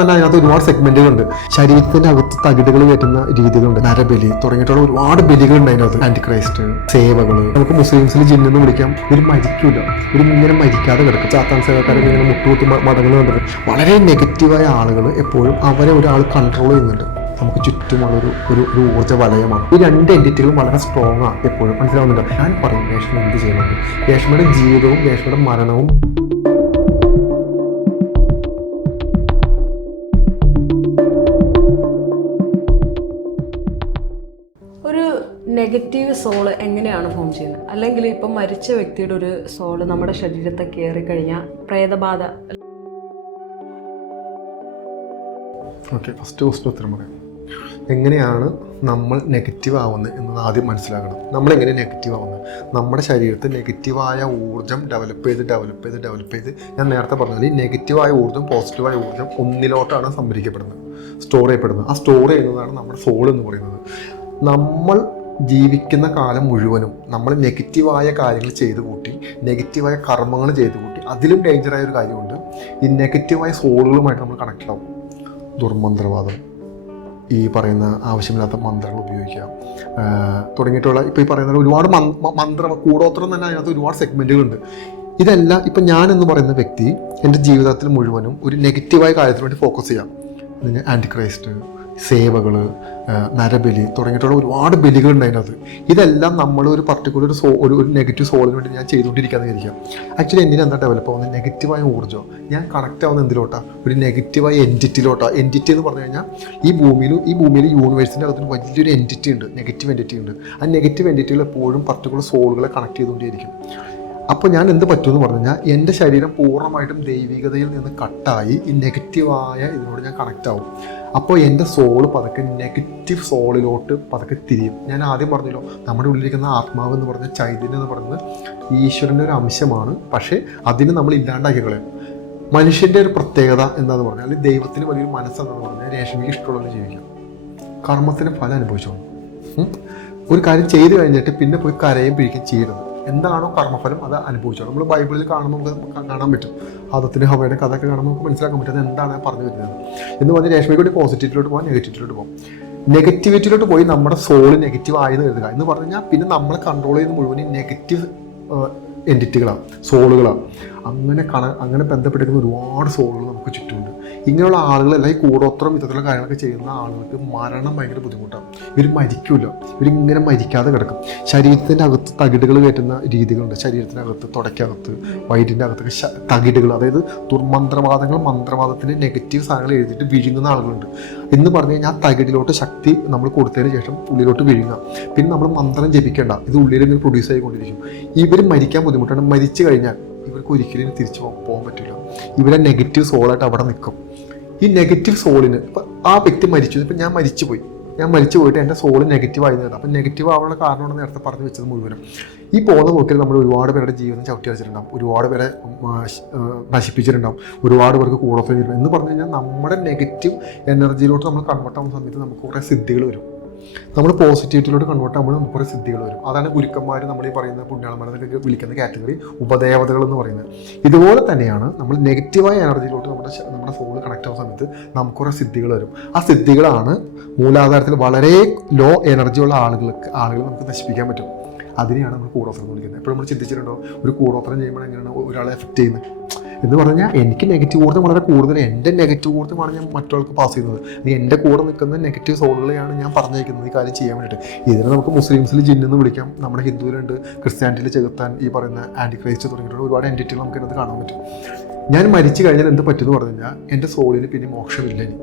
തന്നെ അതിനകത്ത് ഒരുപാട് സെഗ്മെന്റുകളുണ്ട്. ശരീരത്തിന്റെ അകത്ത് തകിടുകൾ കയറ്റുന്ന രീതികളുണ്ട്. നരബലി തുടങ്ങിയിട്ടുള്ള ഒരുപാട് ബലികളുണ്ട് അതിനകത്ത്. ആന്റി ക്രൈസ്റ്റ്, സേവകള്. നമുക്ക് മുസ്ലിംസിൽ ജിന്നെന്ന് വിളിക്കാം. ഒരു മരിക്കൂല, ഒരു ഇങ്ങനെ മരിക്കാതെ കിടക്കും. ചാത്താൻ സേവക്കാരൊക്കെ ഇങ്ങനെ മുട്ടുകുത്തി മടങ്ങൾ കണ്ടിട്ട് വളരെ നെഗറ്റീവായ ആളുകൾ എപ്പോഴും അവരെ ഒരാൾ കൺട്രോൾ ചെയ്യുന്നുണ്ട്. നമുക്ക് ചുറ്റുമുള്ളൊരു ഒരു ഊർജ്ജ വലയമാണ്. ഈ രണ്ട് എൻറ്റിറ്റികളും വളരെ സ്ട്രോങ് ആണ് എപ്പോഴും. മനസ്സിലാവുന്നുണ്ട്. ഞാൻ പറയും രേഷ്മ എന്ത് ചെയ്യുന്നുണ്ട്, രേഷ്മയുടെ ജീവിതവും രേഷ്മയുടെ മരണവും നെഗറ്റീവ് സോള് എങ്ങനെയാണ് ഫോം ചെയ്യുന്നത്? അല്ലെങ്കിൽ ഇപ്പം മരിച്ച വ്യക്തിയുടെ ഒരു സോള് നമ്മുടെ ശരീരത്തെ കയറി കഴിഞ്ഞാൽ പ്രേതബാധ. ഓക്കെ, ഫസ്റ്റ് ക്വസ്റ്റ്യൻ ഉത്തരം പറയാം. എങ്ങനെയാണ് നമ്മൾ നെഗറ്റീവ് ആവുന്നത് എന്നത് ആദ്യം മനസ്സിലാക്കണം. നമ്മളെങ്ങനെ നെഗറ്റീവ് ആവുന്നത്? നമ്മുടെ ശരീരത്തിൽ നെഗറ്റീവായ ഊർജ്ജം ഡെവലപ്പ് ചെയ്ത് ഞാൻ നേരത്തെ പറഞ്ഞാൽ ഈ നെഗറ്റീവായ ഊർജ്ജം പോസിറ്റീവായ ഊർജ്ജം ഒന്നിലോട്ടാണ് സംഭരിക്കപ്പെടുന്നത്, സ്റ്റോർ ചെയ്യപ്പെടുന്നത്. ആ സ്റ്റോർ ചെയ്യുന്നതാണ് നമ്മുടെ സോൾ എന്ന് പറയുന്നത്. നമ്മൾ ജീവിക്കുന്ന കാലം മുഴുവനും നമ്മൾ നെഗറ്റീവായ കാര്യങ്ങൾ ചെയ്തു കൂട്ടി, നെഗറ്റീവായ കർമ്മങ്ങൾ ചെയ്തു കൂട്ടി. അതിലും ഡേഞ്ചറായ ഒരു കാര്യമുണ്ട്, ഈ നെഗറ്റീവായ സോളുകളുമായിട്ട് നമ്മൾ കണക്റ്റഡ് ആവും. ദുർമന്ത്രവാദം, ഈ പറയുന്ന ആവശ്യമില്ലാത്ത മന്ത്രങ്ങൾ ഉപയോഗിക്കുക തുടങ്ങിയിട്ടുള്ള ഇപ്പോൾ ഈ പറയുന്ന ഒരുപാട് കൂടോത്രം തന്നെ അതിനകത്ത് ഒരുപാട് സെഗ്മെൻറ്റുകളുണ്ട്. ഇതെല്ലാം ഇപ്പം ഞാനെന്ന് പറയുന്ന വ്യക്തി എൻ്റെ ജീവിതത്തിൽ മുഴുവനും ഒരു നെഗറ്റീവായ കാര്യത്തിന് വേണ്ടി ഫോക്കസ് ചെയ്യാം. അതിന് ആൻറ്റി ക്രൈസ്റ്റ്, സേവകൾ, നരബലി തുടങ്ങിയിട്ടുള്ള ഒരുപാട് ബലികളുണ്ട് അതിനകത്ത്. ഇതെല്ലാം നമ്മൾ ഒരു പർട്ടിക്കുലർ ഒരു നെഗറ്റീവ് സോളിന് വേണ്ടി ഞാൻ ചെയ്തുകൊണ്ടിരിക്കാന്ന് വിചാരിക്കാം. ആക്ച്വലി എന്തിനാ എന്താ ഡെവലപ്പ് ആവുന്നത്? നെഗറ്റീവായ ഊർജ്ജം ഞാൻ കണക്റ്റ് ആവുന്ന എന്തിലോട്ടാ? ഒരു നെഗറ്റീവായ എൻറ്റിറ്റിയിലോട്ടാ. എൻറ്റിറ്റി എന്ന് പറഞ്ഞു കഴിഞ്ഞാൽ ഈ ഭൂമിയിൽ യൂണിവേഴ്സിൻ്റെ അകത്തൊരു വലിയൊരു എൻറ്റിറ്റി ഉണ്ട്, നെഗറ്റീവ് എൻറ്റിറ്റി ഉണ്ട്. ആ നെഗറ്റീവ് എൻറ്റിറ്റികൾ എപ്പോഴും പർട്ടിക്കുലർ സോളുകളെ കണക്ട് ചെയ്തുകൊണ്ടേയിരിക്കും. അപ്പോൾ ഞാൻ എന്ത് പറ്റുമെന്ന് പറഞ്ഞു കഴിഞ്ഞാൽ എൻ്റെ ശരീരം പൂർണ്ണമായിട്ടും ദൈവികതയിൽ നിന്ന് കട്ടായി ഈ നെഗറ്റീവായ ഇതിനോട് ഞാൻ കണക്റ്റ് ആവും. അപ്പോൾ എൻ്റെ സോള് പതുക്കെ നെഗറ്റീവ് സോളിലോട്ട് പതുക്കെ തിരിയും. ഞാൻ ആദ്യം പറഞ്ഞല്ലോ, നമ്മുടെ ഉള്ളിലിരിക്കുന്ന ആത്മാവ് എന്ന് പറഞ്ഞ ചൈതന്യം എന്ന് പറയുന്നത് ഈശ്വരൻ്റെ ഒരു അംശമാണ്. പക്ഷേ അതിന് നമ്മൾ ഇല്ലാണ്ടാക്കി കളയും. മനുഷ്യൻ്റെ ഒരു പ്രത്യേകത എന്താണെന്ന് പറഞ്ഞാൽ, അല്ലെങ്കിൽ ദൈവത്തിന് വലിയൊരു മനസ്സെന്താണെന്ന് പറഞ്ഞാൽ രേഷ്മയ്ക്ക് ഇഷ്ടമുള്ളത് ജീവിക്കാം, കർമ്മത്തിന് ഫലം അനുഭവിച്ചോളൂ. ഒരു കാര്യം ചെയ്തു കഴിഞ്ഞിട്ട് പിന്നെ പോയി കരയും പിഴിക്കുകയും ചെയ്യരുത്. എന്താണോ കർമ്മഫലം അത് അനുഭവിച്ചോളൂ. നമ്മൾ ബൈബിളിൽ കാണുമ്പോൾ നമുക്ക് കാണാൻ പറ്റും. ആദത്തിന് ഹവയുടെ കഥയൊക്കെ കാണുമ്പോൾ നമുക്ക് മനസ്സിലാക്കാൻ പറ്റും അത് എന്താണ് പറഞ്ഞു വരുന്നത് എന്ന് പറഞ്ഞാൽ രേഷ്മയ്ക്ക് വേണ്ടി പോസിറ്റിവിറ്റിലോട്ട് പോകാം, നെഗറ്റിവിറ്റിലോട്ട് പോകും. നെഗറ്റിവിറ്റിയിലോട്ട് പോയി നമ്മുടെ സോള് നെഗറ്റീവ് ആയെന്ന് കരുതുക എന്ന് പറഞ്ഞു കഴിഞ്ഞാൽ പിന്നെ നമ്മളെ കൺട്രോൾ ചെയ്യുന്ന മുഴുവൻ നെഗറ്റീവ് എൻറ്റിറ്റികളാണ്, സോളുകളാണ്. അങ്ങനെ ബന്ധപ്പെട്ടിരിക്കുന്ന ഒരുപാട് സോളുകൾ നമുക്ക് ചുറ്റുമുണ്ട്. ഇങ്ങനെയുള്ള ആളുകളെല്ലാം ഈ കൂടോത്രം ഇത്തരത്തിലുള്ള കാര്യങ്ങളൊക്കെ ചെയ്യുന്ന ആളുകൾക്ക് മരണം ഭയങ്കര ബുദ്ധിമുട്ടാണ്. ഇവർ മരിക്കില്ല, ഇവരിങ്ങനെ മരിക്കാതെ കിടക്കും. ശരീരത്തിൻ്റെ അകത്ത് തകിടുകൾ കയറ്റുന്ന രീതികളുണ്ട്. ശരീരത്തിനകത്ത്, തുടയ്ക്കകത്ത്, വയറ്റിൻ്റെ അകത്തൊക്കെ തകിടുകൾ, അതായത് ദുർമന്ത്രവാദങ്ങൾ, മന്ത്രവാദത്തിൻ്റെ നെഗറ്റീവ് സാധനങ്ങൾ എഴുതിയിട്ട് വിഴുങ്ങുന്ന ആളുകളുണ്ട്. എന്ന് പറഞ്ഞു കഴിഞ്ഞാൽ ആ തകിടിലോട്ട് ശക്തി നമ്മൾ കൊടുത്തതിന് ശേഷം ഉള്ളിലോട്ട് വിഴുങ്ങുക. പിന്നെ നമ്മൾ മന്ത്രം ജപിക്കേണ്ട, ഇത് ഉള്ളിൽ ഇങ്ങനെ പ്രൊഡ്യൂസ് ആയിക്കൊണ്ടിരിക്കും. ഇവർ മരിക്കാൻ ബുദ്ധിമുട്ടാണ്. മരിച്ചു കഴിഞ്ഞാൽ ഇവർക്ക് ഒരിക്കലും തിരിച്ചു പോകാൻ പറ്റില്ല. ഇവരെ നെഗറ്റീവ് സോളായിട്ട് അവിടെ നിൽക്കും. ഈ നെഗറ്റീവ് സോളിന് ഇപ്പം ആ വ്യക്തി മരിച്ചു, ഇപ്പം ഞാൻ മരിച്ചു പോയിട്ട് എൻ്റെ സോള് നെഗറ്റീവ് ആയിരുന്നു. അപ്പം നെഗറ്റീവ് ആവാനുള്ള കാരണമാണ് നേരത്തെ പറഞ്ഞു വെച്ചത് മുഴുവനും. ഈ പോകുന്ന പോക്കിൽ നമ്മൾ ഒരുപാട് പേരുടെ ജീവിതം ചവിട്ടി അടിച്ചിട്ടുണ്ടാകും, ഒരുപാട് പേരെ നശിപ്പിച്ചിട്ടുണ്ടാകും, ഒരുപാട് പേർക്ക് കൂടൊപ്പം എന്ന് പറഞ്ഞു കഴിഞ്ഞാൽ നമ്മുടെ നെഗറ്റീവ് എനർജിയിലോട്ട് നമ്മൾ കൺവേർട്ട് ആവുന്ന സമയത്ത് നമുക്ക് കുറേ സിദ്ധികൾ വരും. നമ്മൾ പോസിറ്റിവിറ്റിയിലോട്ട് കൺവേർട്ട് ആകുമ്പോൾ നമുക്ക് കുറേ സിദ്ധികൾ വരും. അതാണ് ഗുരുക്കന്മാർ, നമ്മൾ ഈ പറയുന്ന പുണ്യാളന്മാരെന്നൊക്കെ വിളിക്കുന്ന കാറ്റഗറി ഉപദേവതകൾ എന്ന് പറയുന്നത്. ഇതുപോലെ തന്നെയാണ് നമ്മൾ നെഗറ്റീവായ എനർജിയിലോട്ട് നമ്മുടെ സോള് കണക്ട് ആവുന്ന സമയത്ത് നമുക്ക് കുറേ സിദ്ധികൾ വരും. ആ സിദ്ധികളാണ് മൂലാധാരത്തിൽ വളരെ ലോ എനർജിയുള്ള ആളുകളെ നമുക്ക് നശിപ്പിക്കാൻ പറ്റും. അതിനെയാണ് നമ്മൾ കൂടോത്രം എന്ന് വിളിക്കുന്നത്. എപ്പോഴും നമ്മൾ ചിന്തിച്ചിട്ടുണ്ടോ, ഒരു കൂടോത്രം ചെയ്യുമ്പോൾ എങ്ങനെയാണ് ഒരാളെ എഫക്റ്റ് ചെയ്യുന്നത് എന്ന് പറഞ്ഞാൽ, എനിക്ക് നെഗറ്റീവ് ഊർജ്ജം വളരെ കൂടുതൽ, എൻ്റെ നെഗറ്റീവ് ഊർജ്ജമാണ് ഞാൻ മറ്റൊരാൾക്ക് പാസ് ചെയ്യുന്നത്. എൻ്റെ കൂടെ നിൽക്കുന്ന നെഗറ്റീവ് സോളുകളെയാണ് ഞാൻ പറഞ്ഞേക്കുന്നത് ഈ കാര്യം ചെയ്യാൻ വേണ്ടിയിട്ട്. ഇതിനെ നമുക്ക് മുസ്ലിംസിൽ ജിന്നെന്ന് വിളിക്കാം, നമ്മുടെ ഹിന്ദുവിലുണ്ട്, ക്രിസ്ത്യാനിറ്റിയിൽ ചെകുത്താൻ, ഈ പറയുന്ന ആൻറ്റി ക്രൈസ്റ്റ് തുടങ്ങിയിട്ടുള്ള ഒരുപാട് എൻറ്റിറ്റികൾ നമുക്ക് ഇതിനകത്ത് കാണാൻ പറ്റും. ഞാൻ മരിച്ചു കഴിഞ്ഞാൽ എന്ത് പറ്റുമെന്ന് പറഞ്ഞു കഴിഞ്ഞാൽ, എൻ്റെ സോളിന് പിന്നെ മോക്ഷമില്ല. ഇനി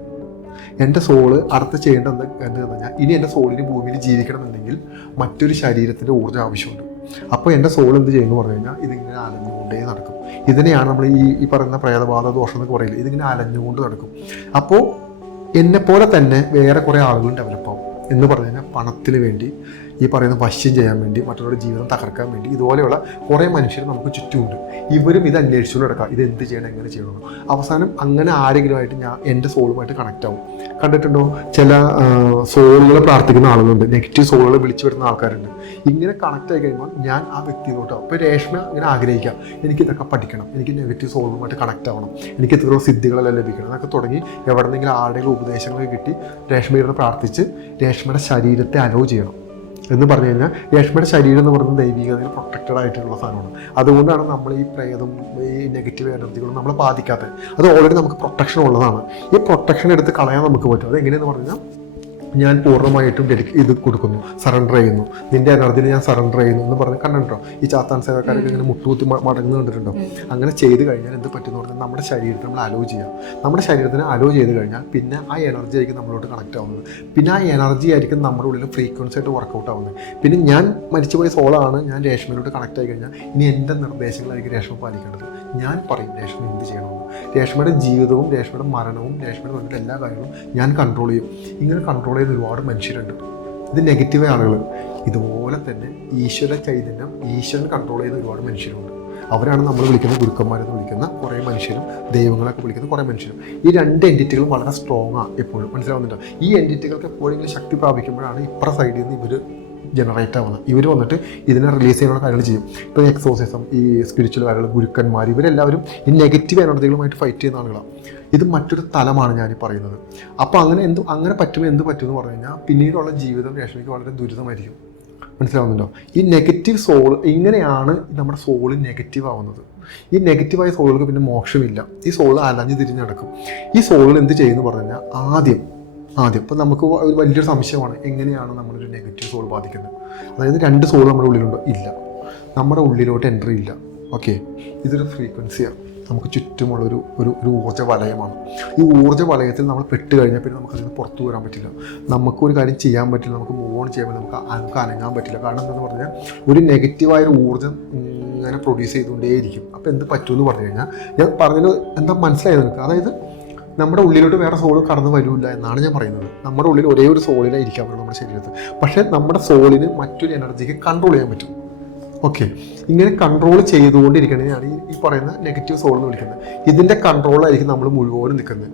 എൻ്റെ സോള് അടുത്ത് ചെയ്യേണ്ടത് എന്ത് പറഞ്ഞാൽ, ഇനി എൻ്റെ സോളിന് ഭൂമിയിൽ ജീവിക്കണമെന്നുണ്ടെങ്കിൽ മറ്റൊരു ശരീരത്തിൻ്റെ ഊർജ്ജം ആവശ്യമുണ്ട്. അപ്പോൾ എൻ്റെ സോൾ എന്ത് ചെയ്യുമെന്ന് പറഞ്ഞു കഴിഞ്ഞാൽ ഇതിങ്ങനെ അലഞ്ഞുകൊണ്ടേ നടക്കും. ഇതിനെയാണ് നമ്മൾ ഈ പറയുന്ന പ്രേതബാധ ദോഷം എന്നൊക്കെ പറയില്ല, ഇതിങ്ങനെ അലഞ്ഞുകൊണ്ട് നടക്കും. അപ്പോൾ എന്നെപ്പോലെ തന്നെ വേറെ കുറേ ആളുകളും ഡെവലപ്പ് ആവും. എന്ന് പറഞ്ഞു കഴിഞ്ഞാൽ പണത്തിന് വേണ്ടി ഈ പറയുന്ന വശ്യം ചെയ്യാൻ വേണ്ടി, മറ്റുള്ളവരുടെ ജീവിതം തകർക്കാൻ വേണ്ടി ഇതുപോലെയുള്ള കുറേ മനുഷ്യർ നമുക്ക് ചുറ്റുമുണ്ട്. ഇവരും ഇത് അന്വേഷിച്ചുകൊണ്ട് നടക്കുക, ഇത് എന്ത് ചെയ്യണം, എങ്ങനെ ചെയ്യണം. അവസാനം അങ്ങനെ ആരെങ്കിലുമായിട്ട് എൻ്റെ സോളുമായിട്ട് കണക്റ്റ് ആവും. കണ്ടിട്ടുണ്ടോ, ചില സോളുകൾ പ്രാർത്ഥിക്കുന്ന ആളുകളുണ്ട്, നെഗറ്റീവ് സോളുകൾ വിളിച്ചു വരുന്ന ആൾക്കാരുണ്ട്. ഇങ്ങനെ കണക്റ്റ് ആയി കഴിയുമ്പോൾ ഞാൻ ആ വ്യക്തിയിലോട്ടാവും. ഇപ്പോൾ രേഷ്മ ഇങ്ങനെ ആഗ്രഹിക്കാം, എനിക്കിതൊക്കെ പഠിക്കണം, എനിക്ക് നെഗറ്റീവ് സോളുമായിട്ട് കണക്റ്റ് ആവണം, എനിക്ക് ഇത്ര സിദ്ധികളെല്ലാം ലഭിക്കണം എന്നൊക്കെ തുടങ്ങി എവിടെന്നെങ്കിലും ആരുടെയും ഉപദേശങ്ങൾ കിട്ടി രേഷ്മയുടെ പ്രാർത്ഥിച്ച് രേഷ്മയുടെ ശരീരത്തെ അലോ ചെയ്യണം. എന്ന് പറഞ്ഞു കഴിഞ്ഞാൽ രേഷ്മയുടെ ശരീരം എന്ന് പറയുന്നത് ദൈവികതയിൽ പ്രൊട്ടക്റ്റഡ് ആയിട്ടുള്ള സാധനമാണ്. അതുകൊണ്ടാണ് നമ്മൾ ഈ പ്രേതം, ഈ നെഗറ്റീവ് എനർജികളും നമ്മളെ ബാധിക്കാത്തത്. അത് ഓൾറെഡി നമുക്ക് പ്രൊട്ടക്ഷൻ ഉള്ളതാണ്. ഈ പ്രൊട്ടക്ഷൻ എടുത്ത് കളയാൻ നമുക്ക് പറ്റും. അത് എങ്ങനെയെന്ന് പറഞ്ഞാൽ, ഞാൻ പൂർണ്ണമായിട്ടും ഇത് കൊടുക്കുന്നു, സറണ്ടർ ചെയ്യുന്നു, നിന്റെ എനർജിയിൽ ഞാൻ സറണ്ടർ ചെയ്യുന്നു എന്ന് പറഞ്ഞ് കണ്ടിട്ടുണ്ടോ? ഈ ചാത്താൻ സേവക്കാരൊക്കെ ഇങ്ങനെ മുട്ടുകുത്തി മടങ്ങുന്നു കണ്ടിട്ടുണ്ടോ? അങ്ങനെ ചെയ്ത് കഴിഞ്ഞാൽ എന്ത് പറ്റുമെന്ന് പറഞ്ഞാൽ നമ്മുടെ ശരീരത്തെ നമ്മൾ അലോ ചെയ്യുക. നമ്മുടെ ശരീരത്തിന് അലോ ചെയ്ത് കഴിഞ്ഞാൽ പിന്നെ ആ എനർജി ആയിരിക്കും നമ്മളോട്ട് കണക്റ്റ് ആവുന്നത്. പിന്നെ ആ എനർജി ആയിരിക്കും നമ്മുടെ ഉള്ളിൽ ഫ്രീക്വൻസി ആയിട്ട് വർക്കൗട്ട് ആവുന്നത്. പിന്നെ ഞാൻ മരിച്ചുപോയ സോളാണ്, ഞാൻ രേഷ്മയിലോട്ട് കണക്റ്റ് ആയി കഴിഞ്ഞാൽ ഇനി എൻ്റെ നിർദ്ദേശങ്ങളായിരിക്കും രേഷ്മ പാലിക്കേണ്ടത്. ഞാൻ പറയും രേഷ്മ എന്ത് ചെയ്യണമെന്ന്. രേഷ്മയുടെ ജീവിതവും രേഷ്മയുടെ മരണവും രേഷ്മയുടെ വന്നിട്ട് എല്ലാ കാര്യങ്ങളും ഞാൻ കൺട്രോൾ ചെയ്യും. ഇങ്ങനെ കൺട്രോൾ ചെയ്യുന്ന ഒരുപാട് മനുഷ്യരുണ്ട്. ഇത് നെഗറ്റീവ് ആളുകൾ. ഇതുപോലെ തന്നെ ഈശ്വര ചൈതന്യം, ഈശ്വരൻ കൺട്രോൾ ചെയ്യുന്ന ഒരുപാട് മനുഷ്യരുണ്ട്. അവരാണ് നമ്മൾ വിളിക്കുന്ന ഗുരുക്കന്മാരെന്ന് വിളിക്കുന്ന കുറേ മനുഷ്യരും, ദൈവങ്ങളൊക്കെ വിളിക്കുന്ന കുറേ മനുഷ്യരും. ഈ രണ്ട് എൻറ്റിറ്റികളും വളരെ സ്ട്രോങ്ങാണ് എപ്പോഴും, മനസ്സിലാവുന്നുണ്ടോ? ഈ എൻറ്റിറ്റികൾക്ക് എപ്പോഴെങ്കിലും ശക്തി പ്രാപിക്കുമ്പോഴാണ് ഇപ്പുറ സൈഡിൽ നിന്ന് ഇവർ ജനറേറ്റ് ആവുന്നത്. ഇവർ വന്നിട്ട് ഇതിനെ റിലീസ് ചെയ്യാനുള്ള കാര്യങ്ങൾ ചെയ്യും. ഇപ്പോൾ എക്സോസിസം, ഈ സ്പിരിച്വൽ കാര്യങ്ങൾ, ഗുരുക്കന്മാർ, ഇവരെല്ലാവരും ഈ നെഗറ്റീവ് എനർജികളുമായിട്ട് ഫൈറ്റ് ചെയ്യുന്ന ആളുകളാണ്. ഇത് മറ്റൊരു തലമാണ് ഞാൻ ഈ പറയുന്നത്. അപ്പോൾ അങ്ങനെ പറ്റുമ്പോൾ എന്ത് പറ്റുമെന്ന് പറഞ്ഞു കഴിഞ്ഞാൽ പിന്നീടുള്ള ജീവിതം രേഷ്മയ്ക്ക് വളരെ ദുരിതമായിരിക്കും. മനസ്സിലാവുന്നുണ്ടോ? ഈ നെഗറ്റീവ് സോൾ, ഇങ്ങനെയാണ് നമ്മുടെ സോള് നെഗറ്റീവ് ആവുന്നത്. ഈ നെഗറ്റീവായ സോളുകൾക്ക് പിന്നെ മോക്ഷമില്ല. ഈ സോൾ അലഞ്ഞു തിരിഞ്ഞ് നടക്കും. ഈ സോളിൽ എന്ത് ചെയ്യുമെന്ന് പറഞ്ഞു കഴിഞ്ഞാൽ, ആദ്യം ഇപ്പോൾ നമുക്ക് ഒരു വലിയൊരു സംശയമാണ്, എങ്ങനെയാണ് നമ്മളൊരു നെഗറ്റീവ് സോൾ ബാധിക്കുന്നത്. അതായത് രണ്ട് സോൾ നമ്മുടെ ഉള്ളിലുണ്ടോ? ഇല്ല, നമ്മുടെ ഉള്ളിലോട്ട് എൻട്രി ഇല്ല. ഓക്കെ, ഇതൊരു ഫ്രീക്വൻസിയാണ്. നമുക്ക് ചുറ്റുമുള്ളൊരു ഒരു ഊർജ്ജ വലയമാണ്. ഈ ഊർജ്ജ വലയത്തിൽ നമ്മൾ പെട്ട് കഴിഞ്ഞാൽ പിന്നെ നമുക്കതിൽ നിന്ന് പുറത്തു വരാൻ പറ്റില്ല. നമുക്കൊരു കാര്യം ചെയ്യാൻ പറ്റില്ല, നമുക്ക് മൂവ് ഓൺ ചെയ്യാൻ പറ്റില്ല, നമുക്ക് അനങ്ങാൻ പറ്റില്ല. കാരണം എന്താണെന്ന് പറഞ്ഞാൽ ഒരു നെഗറ്റീവായൊരു ഊർജ്ജം ഇങ്ങനെ പ്രൊഡ്യൂസ് ചെയ്തുകൊണ്ടേയിരിക്കും. അപ്പോൾ എന്ത് പറ്റുമെന്ന് പറഞ്ഞു കഴിഞ്ഞാൽ, ഞാൻ പറഞ്ഞത് എന്താ മനസ്സിലായത് നിനക്ക്? അതായത് നമ്മുടെ ഉള്ളിലോട്ട് വേറെ സോൾ കടന്നു വരില്ല എന്നാണ് ഞാൻ പറയുന്നത്. നമ്മുടെ ഉള്ളിൽ ഒരേ ഒരു സോളിനെ ഇരിക്കാൻ പറ്റും നമ്മുടെ ശരീരത്തിൽ. പക്ഷേ നമ്മുടെ സോളിന് മറ്റൊരു എനർജിക്ക് കൺട്രോൾ ചെയ്യാൻ പറ്റും. ഓക്കെ, ഇങ്ങനെ കൺട്രോൾ ചെയ്തുകൊണ്ടിരിക്കണതാണ് ഈ പറയുന്ന നെഗറ്റീവ് സോൾ എന്ന് വിളിക്കുന്നത്. ഇതിൻ്റെ കൺട്രോളായിരിക്കും നമ്മൾ മുഴുവനും നിൽക്കുന്നത്.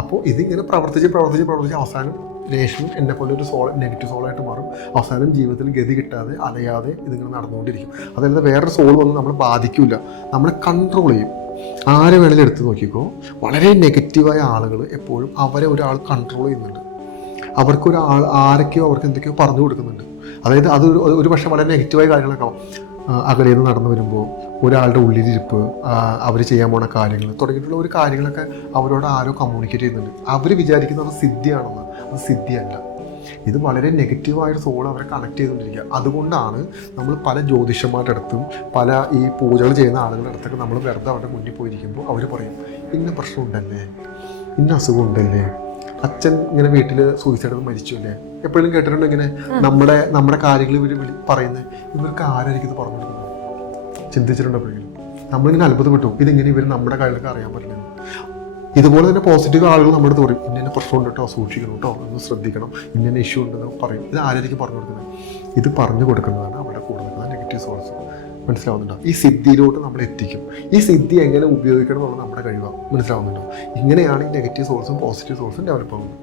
അപ്പോൾ ഇതിങ്ങനെ പ്രവർത്തിച്ച് അവസാനം രേഷ്മ എന്നെ പോലെ ഒരു നെഗറ്റീവ് സോളായിട്ട് മാറും. അവസാനം ജീവിതത്തിൽ ഗതി കിട്ടാതെ അലയാതെ ഇതിങ്ങനെ നടന്നുകൊണ്ടിരിക്കും. അതായത് വേറൊരു സോൾ വന്ന് നമ്മളെ ബാധിക്കില്ല, നമ്മളെ കൺട്രോൾ ചെയ്യും. ആരെ വേണമെങ്കിലും എടുത്ത് നോക്കിക്കോ, വളരെ നെഗറ്റീവായ ആളുകൾ എപ്പോഴും അവരെ ഒരാൾ കൺട്രോൾ ചെയ്യുന്നുണ്ട്. ആരൊക്കെയോ അവർക്ക് എന്തൊക്കെയോ പറഞ്ഞു കൊടുക്കുന്നുണ്ട്. അതായത് അത് ഒരു പക്ഷേ വളരെ നെഗറ്റീവായ കാര്യങ്ങളൊക്കെ ആവും. അകലെ നിന്ന് നടന്നു വരുമ്പോൾ ഒരാളുടെ ഉള്ളിലിരിപ്പ്, അവർ ചെയ്യാൻ പോണ കാര്യങ്ങൾ തുടങ്ങിയിട്ടുള്ള ഒരു കാര്യങ്ങളൊക്കെ അവരോട് ആരോ കമ്മ്യൂണിക്കേറ്റ് ചെയ്യുന്നുണ്ട്. അവർ വിചാരിക്കുന്നത് സിദ്ധിയാണെന്ന്. അത് സിദ്ധിയല്ല. ഇത് വളരെ നെഗറ്റീവായൊരു സോൾ അവരെ കണക്ട് ചെയ്തുകൊണ്ടിരിക്കുക. അതുകൊണ്ടാണ് നമ്മൾ പല ജ്യോതിഷന്മാരുടെ അടുത്തും പല ഈ പൂജകൾ ചെയ്യുന്ന ആളുകളുടെ അടുത്തൊക്കെ നമ്മൾ വെറുതെ അവരുടെ മുന്നിൽ പോയിരിക്കുമ്പോൾ അവർ പറയും, ഇന്ന പ്രശ്നം ഉണ്ടല്ലേ, ഇന്ന അസുഖം ഉണ്ടല്ലേ, അച്ഛൻ ഇങ്ങനെ വീട്ടിൽ സൂയിസൈഡ് മരിച്ചു അല്ലേ. എപ്പോഴും കേട്ടിട്ടുണ്ടോ ഇങ്ങനെ നമ്മുടെ കാര്യങ്ങൾ ഇവർ പറയുന്നത്? ഇവർക്ക് ആരായിരിക്കും ഇത് പറഞ്ഞു കൊടുക്കുന്നത്? ചിന്തിച്ചിട്ടുണ്ടോ എപ്പോഴെങ്കിലും? നമ്മളിങ്ങനെ അത്ഭുതപ്പെട്ടു, ഇതെങ്ങനെ ഇവർ നമ്മുടെ കാര്യങ്ങളൊക്കെ അറിയാൻ പറ്റില്ല. ഇതുപോലെ തന്നെ പോസിറ്റീവ് ആളുകൾ നമ്മുടെ അടുത്ത് പറയും, ഇന്ന പ്രശ്നം ഉണ്ട് കേട്ടോ, സൂക്ഷിക്കണം കേട്ടോ, ഒന്ന് ശ്രദ്ധിക്കണം, ഇന്ന ഇഷ്യൂ ഉണ്ടെന്ന് പറയും. ഇത് ആരായിരിക്കും പറഞ്ഞു കൊടുക്കുന്നത്? ഇത് പറഞ്ഞു കൊടുക്കുന്നതാണ് അവരുടെ കൂടെ നിൽക്കുന്ന നെഗറ്റീവ് സോഴ്സ്. മനസ്സിലാവുന്നുണ്ടോ? ഈ സിദ്ധിയിലോട്ട് നമ്മൾ എത്തിക്കും. ഈ സിദ്ധി എങ്ങനെ ഉപയോഗിക്കണം എന്നുള്ളത് നമ്മുടെ കഴിവാണ്. മനസ്സിലാവുന്നുണ്ടോ? ഇങ്ങനെയാണ് ഈ നെഗറ്റീവ് സോഴ്സും പോസിറ്റീവ് സോഴ്സും ഡെവലപ്പ് ആവുന്നത്.